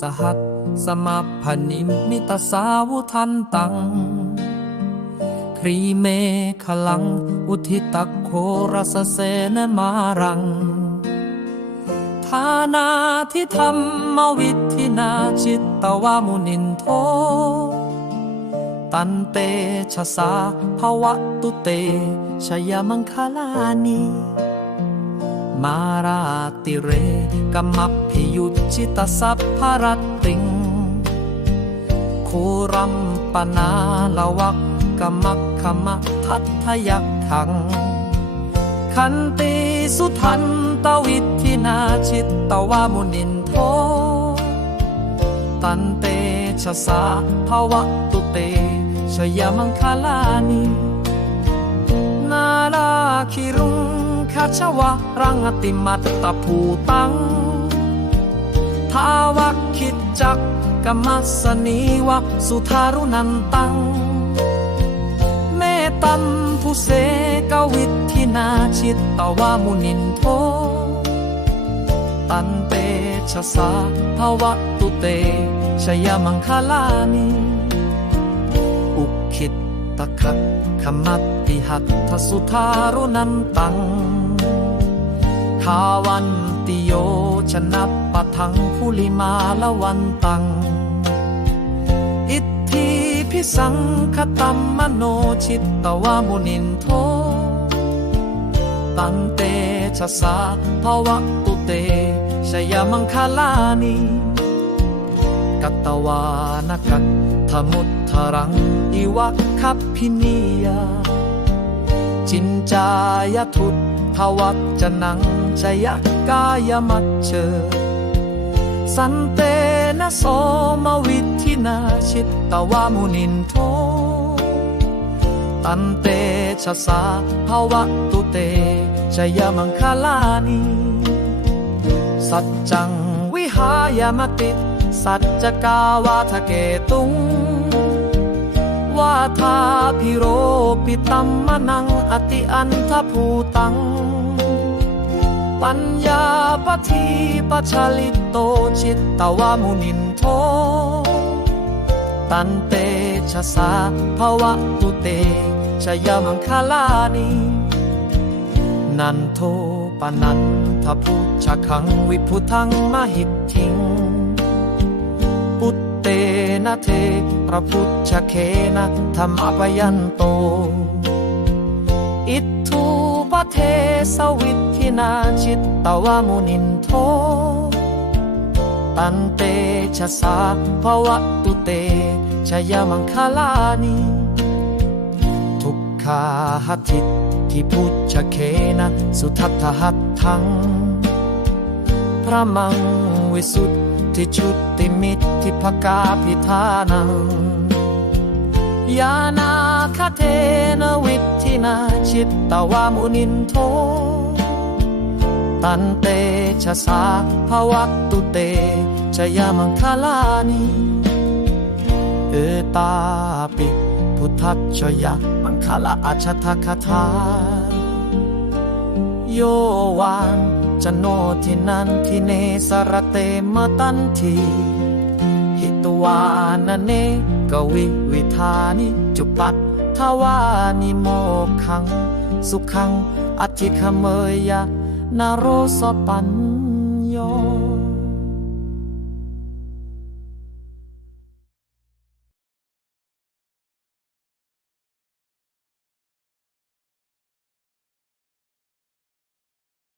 สหัส สมัพพนิมิตสาวุทันตังครีเมขลัง อุทิตโครสเสนมารังทานาที่ธรรมวิธินาจิตตวามุนินโท ตันเตชะสาภวะตุเตชยมังคลานี มาราติเรกัมมัพพิยุจิตสัพพรตติงโครัมปนาลวักกมักขมะทัตทยักขัง ขันติสุทันตวิธินาชิตตวามุนินโท ตันเตชะสาภวะตุเตชยมังคลานีนาลาคิรุ งคาชวะรังอติมัตตภูตัง ทาวักคิดจักกมัสนีวะสุทารุนันตัง เมตัมผู้เสกวิธินาชิตตวามุนินโท ตันเตชะสาภวะตุเตชยมังคลานีอุคิตตะคักขมัตติหัตถสุทารุนันตัง ทาวันติโยชนะปะทังคุลิมาละวันตัง อิทธิพิสังคตัมมโนชิตตวามุนินโท ตันเตชะสาภวะตุเตชยมังคลานีกัตตวานกัตถมุตทรังอิวัคคพพินียา จินจายทุต ทวัจจนังจยกายมัจเจอสันเตนะโสมวิธินาชิตตวามุนินโท ตันเตชะสาภาวะตุเตชยมังคลานีสัจจังวิหายมติ สัจจกาวาทะเกตุง วาทาพิโรปิตัมมนังอติอันทภูตัง ปัญญาปทีปชาลิโตจิตตวามุนินโท ตันเตชะสาภวะตุเตชยมังคลานีนันโทปนันทพุชะขังวิพุทังมหิทธิง นะเทพระพุทธเคนะธรรมปยันโต อิทธุปเทสวิธินาจิตตวามุนินโท ตันเตชะสาภวะตุเตชยมังคลานีทุกขาหัตถิที่พุทธเคนะสุทัตถหัตถัง พระมังวิสุทธิชุติมิตรทิภกาพิธานัง ยานาคเทนวิธินาชิตตวามุนินโท ตันเตชะสาภวัตตุเตชยมังคลานีเอตาปิพุทธชยมังคลาอาชทคาถา โยวานจะโนทินันทิเนสรเตมตันทีหิตวานเนกวิวิธานิจุปัตทวานิโมขัง สุขังอธิคเมยะนโรสปัญโย